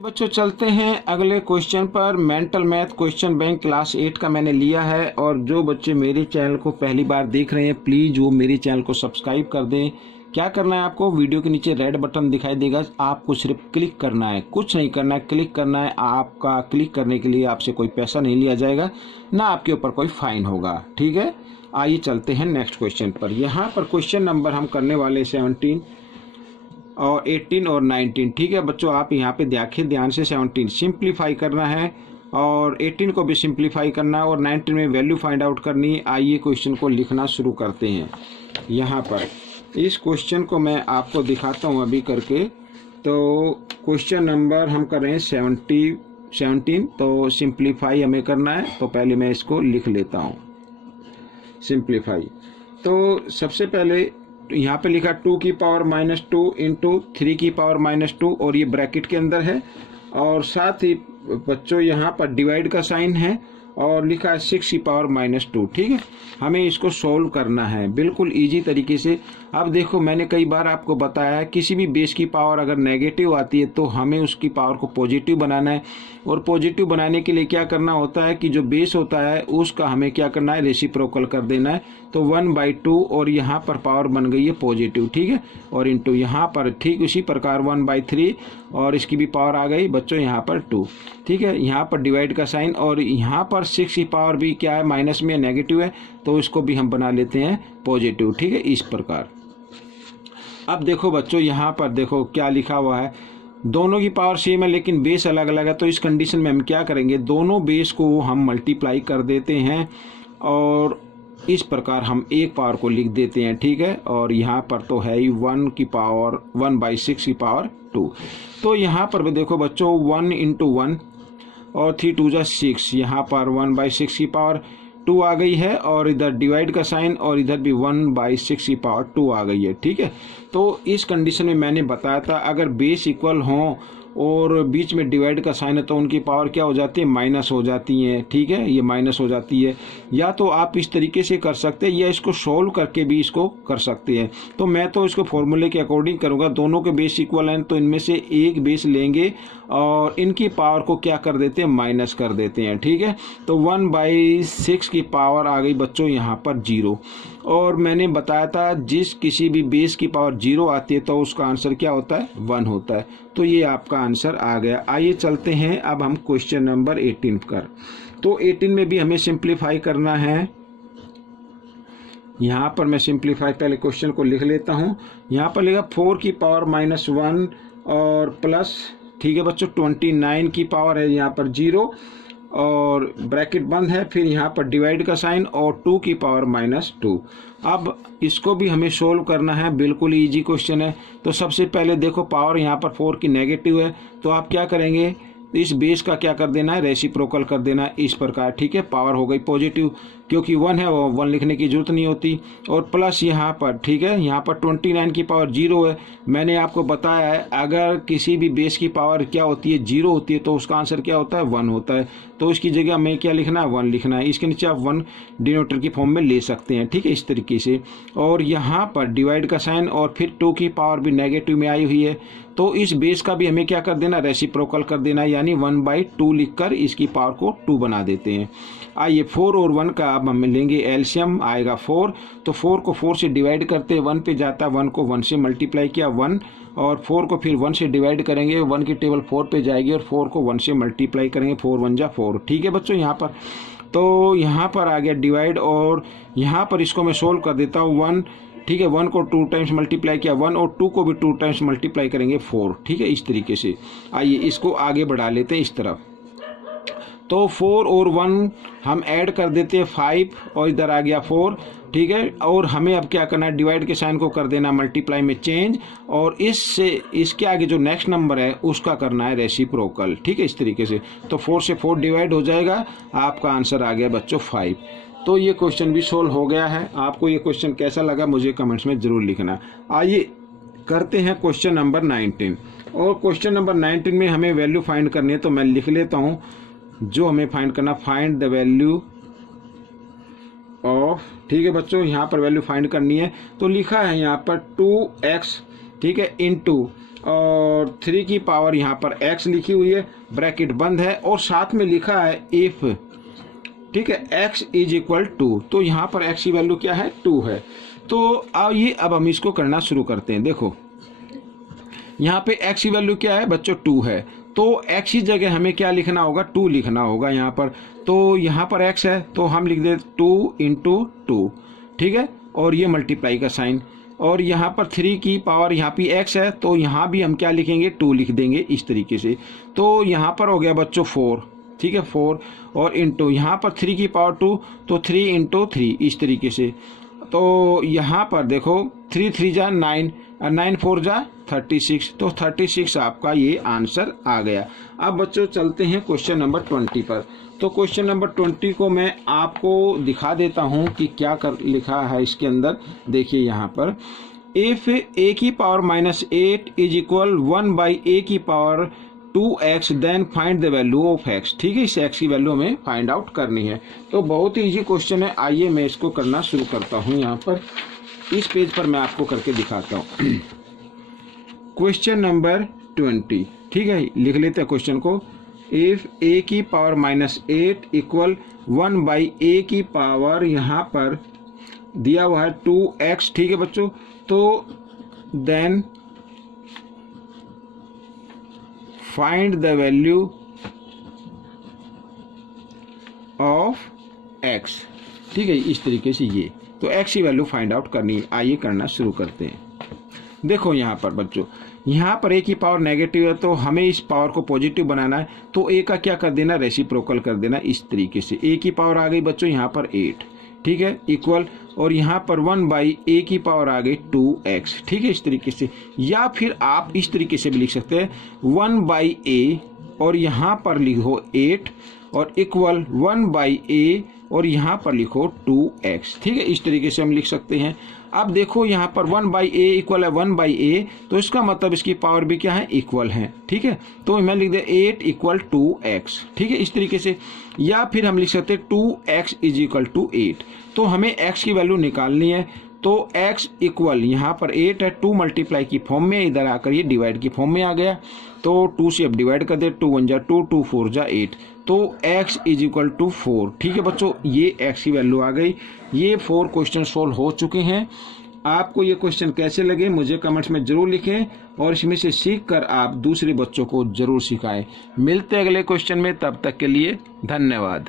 बच्चों चलते हैं अगले क्वेश्चन पर। Mental math question bank class 8 का मैंने लिया है। और जो बच्चे मेरे चैनल को पहली बार देख रहे हैं प्लीज़ वो मेरे चैनल को सब्सक्राइब कर दें। क्या करना है आपको, वीडियो के नीचे रेड बटन दिखाई देगा, आपको सिर्फ क्लिक करना है, कुछ नहीं करना है, क्लिक करना है। आपका क्लिक करने के लिए आपसे कोई पैसा नहीं लिया जाएगा, ना आपके ऊपर कोई फाइन होगा। ठीक है, आइए चलते हैं नेक्स्ट क्वेश्चन पर। यहाँ पर क्वेश्चन नंबर हम करने वाले 17 और 18 और 19। ठीक है बच्चों, आप यहाँ पे देखिए ध्यान से। 17 सिंप्लीफाई करना है और 18 को भी सिंप्लीफाई करना है और 19 में वैल्यू फाइंड आउट करनी है। आइए क्वेश्चन को लिखना शुरू करते हैं। यहाँ पर इस क्वेश्चन को मैं आपको दिखाता हूँ अभी करके। तो क्वेश्चन नंबर हम कर रहे हैं 17। तो सिंप्लीफाई हमें करना है, तो पहले मैं इसको लिख लेता हूँ सिंप्लीफाई। तो सबसे पहले यहाँ पे लिखा 2 की पावर -2 इंटू 3 की पावर -2 और ये ब्रैकेट के अंदर है। और साथ ही बच्चों यहाँ पर डिवाइड का साइन है और लिखा है 6 की पावर -2। ठीक है, हमें इसको सोल्व करना है बिल्कुल इजी तरीके से। अब देखो मैंने कई बार आपको बताया है किसी भी बेस की पावर अगर नेगेटिव आती है तो हमें उसकी पावर को पॉजिटिव बनाना है। और पॉजिटिव बनाने के लिए क्या करना होता है कि जो बेस होता है उसका हमें क्या करना है, रेसिप्रोकल कर देना है। तो 1/2 और यहाँ पर पावर बन गई है पॉजिटिव। ठीक है, और इंटू यहाँ पर ठीक उसी प्रकार 1/3 और इसकी भी पावर आ गई बच्चों यहाँ पर 2। ठीक है, यहाँ पर डिवाइड का साइन और यहाँ पर 6 की पावर भी क्या है, माइनस में नेगेटिव है, तो इसको भी हम बना लेते हैं पॉजिटिव। ठीक है, इस प्रकार। अब देखो बच्चों यहाँ पर देखो क्या लिखा हुआ है, दोनों की पावर सेम है लेकिन बेस अलग अलग है। तो इस कंडीशन में हम क्या करेंगे, दोनों बेस को हम मल्टीप्लाई कर देते हैं और इस प्रकार हम एक पावर को लिख देते हैं। ठीक है, और यहाँ पर तो है ही 1 की पावर 1/6 की पावर 2। तो यहाँ पर भी देखो बच्चों 1 × 1 और 3 2 जा 6, यहाँ पर 1/6 की पावर 2 आ गई है और इधर डिवाइड का साइन और इधर भी 1/6 की पावर 2 आ गई है। ठीक है, तो इस कंडीशन में मैंने बताया था अगर बेस इक्वल हों और बीच में डिवाइड का साइन है तो उनकी पावर क्या हो जाती है, माइनस हो जाती है। ठीक है, ये माइनस हो जाती है। या तो आप इस तरीके से कर सकते हैं या इसको सोल्व करके भी इसको कर सकते हैं। तो मैं तो इसको फॉर्मूले के अकॉर्डिंग करूँगा। दोनों के बेस इक्वल हैं तो इनमें से एक बेस लेंगे और इनकी पावर को क्या कर देते हैं, माइनस कर देते हैं। ठीक है, तो 1/6 की पावर आ गई बच्चों यहाँ पर 0। और मैंने बताया था जिस किसी भी बेस की पावर 0 आती है तो उसका आंसर क्या होता है, 1 होता है। तो ये आपका आंसर आ गया। आइए चलते हैं अब हम क्वेश्चन नंबर 18 कर। तो 18 में भी हमें सिंप्लीफाई करना है। यहाँ पर मैं सिंप्लीफाई पहले क्वेश्चन को लिख लेता हूँ। यहाँ पर लिखा 4 की पावर -1 और प्लस, ठीक है बच्चों, 29 की पावर है यहाँ पर 0 और ब्रैकेट बंद है, फिर यहाँ पर डिवाइड का साइन और 2 की पावर -2। अब इसको भी हमें सोल्व करना है, बिल्कुल इजी क्वेश्चन है। तो सबसे पहले देखो पावर यहाँ पर 4 की नेगेटिव है तो आप क्या करेंगे, इस बेस का क्या कर देना है, रेसिप्रोकल कर देना है इस प्रकार। ठीक है, पावर हो गई पॉजिटिव क्योंकि 1 है, वो 1 लिखने की जरूरत नहीं होती। और प्लस यहाँ पर, ठीक है, यहाँ पर 29 की पावर 0 है। मैंने आपको बताया है अगर किसी भी बेस की पावर क्या होती है, 0 होती है तो उसका आंसर क्या होता है, 1 होता है। तो इसकी जगह हमें क्या लिखना है, 1 लिखना है। इसके नीचे आप 1 डिनोटर की फॉर्म में ले सकते हैं। ठीक है, इस तरीके से। और यहाँ पर डिवाइड का साइन और फिर 2 की पावर भी नेगेटिव में आई हुई है तो इस बेस का भी हमें क्या कर देना, रेसिप्रोकल कर देना, यानी 1/2 लिखकर इसकी पावर को 2 बना देते हैं। आइए 4 और 1 का अब हम लेंगे एलसीएम, आएगा 4। तो 4 को 4 से डिवाइड करते हैं 1 पे जाता है, 1 को 1 से मल्टीप्लाई किया 1 और 4 को फिर 1 से डिवाइड करेंगे, 1 की टेबल 4 पे जाएगी और 4 को 1 से मल्टीप्लाई करेंगे, 4 1 जा 4। ठीक है बच्चों, यहाँ पर तो यहाँ पर आ गया डिवाइड और यहाँ पर इसको मैं सोल्व कर देता हूँ 1। ठीक है, 1 को 2 टाइम्स मल्टीप्लाई किया 1 और 2 को भी 2 टाइम्स मल्टीप्लाई करेंगे 4। ठीक है, इस तरीके से। आइए इसको आगे बढ़ा लेते हैं इस तरफ। तो 4 और 1 हम ऐड कर देते हैं 5 और इधर आ गया 4। ठीक है, और हमें अब क्या करना है, डिवाइड के साइन को कर देना मल्टीप्लाई में चेंज और इससे इसके आगे जो नेक्स्ट नंबर है उसका करना है रेसिप्रोकल। ठीक है, इस तरीके से। तो 4 से 4 डिवाइड हो जाएगा, आपका आंसर आ गया बच्चों 5। तो ये क्वेश्चन भी सोल्व हो गया है। आपको ये क्वेश्चन कैसा लगा मुझे कमेंट्स में ज़रूर लिखना। आइए करते हैं क्वेश्चन नंबर 19। और क्वेश्चन नंबर 19 में हमें वैल्यू फाइंड करनी है तो मैं लिख लेता हूँ जो हमें फाइंड करना, फाइंड द वैल्यू ऑफ। ठीक है बच्चों, यहाँ पर वैल्यू फाइंड करनी है तो लिखा है यहाँ पर 2x, ठीक है, इंटू और 3 की पावर यहाँ पर x लिखी हुई है, ब्रैकेट बंद है और साथ में लिखा है इफ, ठीक है, x इज इक्वल टू, तो यहाँ पर x की वैल्यू क्या है 2 है। तो अब हम इसको करना शुरू करते हैं। देखो यहाँ पे x की वैल्यू क्या है बच्चों 2 है, तो x की जगह हमें क्या लिखना होगा 2 लिखना होगा यहाँ पर। तो यहाँ पर x है तो हम लिख देते 2 इंटू 2, ठीक है, और ये मल्टीप्लाई का साइन, और यहाँ पर 3 की पावर यहाँ पे x है तो यहाँ भी हम क्या लिखेंगे 2 लिख देंगे इस तरीके से। तो यहाँ पर हो गया बच्चों 4, ठीक है 4, और इंटू यहाँ पर 3 की पावर 2 तो 3 इंटू 3 इस तरीके से। तो यहाँ पर देखो 3 3 जा 9 और 9 4 जा 36, तो 36 आपका ये आंसर आ गया। अब बच्चों चलते हैं क्वेश्चन नंबर 20 पर। तो क्वेश्चन नंबर 20 को मैं आपको दिखा देता हूँ कि क्या लिखा है इसके अंदर। देखिए यहाँ पर इफ a की पावर -8 इज इक्वल 1/a की power 2x then find the value of x, ठीक है, इस x की वैल्यू हमें फाइंड आउट करनी है। तो बहुत ही इजी क्वेश्चन है, आइए मैं इसको करना शुरू करता हूँ। यहाँ पर इस पेज पर मैं आपको करके दिखाता हूँ। क्वेश्चन नंबर 20, ठीक है, लिख लेते हैं क्वेश्चन को। इफ a की पावर -8 इक्वल 1/a की पावर यहाँ पर दिया हुआ है 2x, ठीक है बच्चों, तो then find the value of x, ठीक है, इस तरीके से ये तो x की वैल्यू फाइंड आउट करनी है। आइए करना शुरू करते हैं। देखो यहाँ पर बच्चों, यहाँ पर a की पावर नेगेटिव है तो हमें इस पावर को पॉजिटिव बनाना है, तो a का क्या कर देना रेसिप्रोकल कर देना इस तरीके से। a की पावर आ गई बच्चों यहाँ पर 8, ठीक है, इक्वल, और यहाँ पर 1/a की पावर आ गई 2x, ठीक है, इस तरीके से। या फिर आप इस तरीके से भी लिख सकते हैं 1/a और यहाँ पर लिखो 8 और इक्वल 1/a और यहाँ पर लिखो 2x, ठीक है, इस तरीके से हम लिख सकते हैं। अब देखो यहाँ पर 1/a इक्वल है 1/a, तो इसका मतलब इसकी पावर भी क्या है इक्वल है, ठीक है, तो मैं लिख दे 8 इक्वल 2x, ठीक है, इस तरीके से। या फिर हम लिख सकते हैं 2x इज इक्वल टू 8, तो हमें x की वैल्यू निकालनी है। तो x इक्वल यहाँ पर 8 है, 2 मल्टीप्लाई की फॉर्म में, इधर आकर ये डिवाइड की फॉर्म में आ गया, तो 2 से अब डिवाइड कर दे, 2 1 जा 2, 2 4 जा 8, तो x इज इक्वल टू 4, ठीक है बच्चों, ये x की वैल्यू आ गई। ये 4 क्वेश्चन सोल्व हो चुके हैं। आपको ये क्वेश्चन कैसे लगे मुझे कमेंट्स में जरूर लिखें और इसमें से सीख कर आप दूसरे बच्चों को जरूर सिखाएं। मिलते हैं अगले क्वेश्चन में, तब तक के लिए धन्यवाद।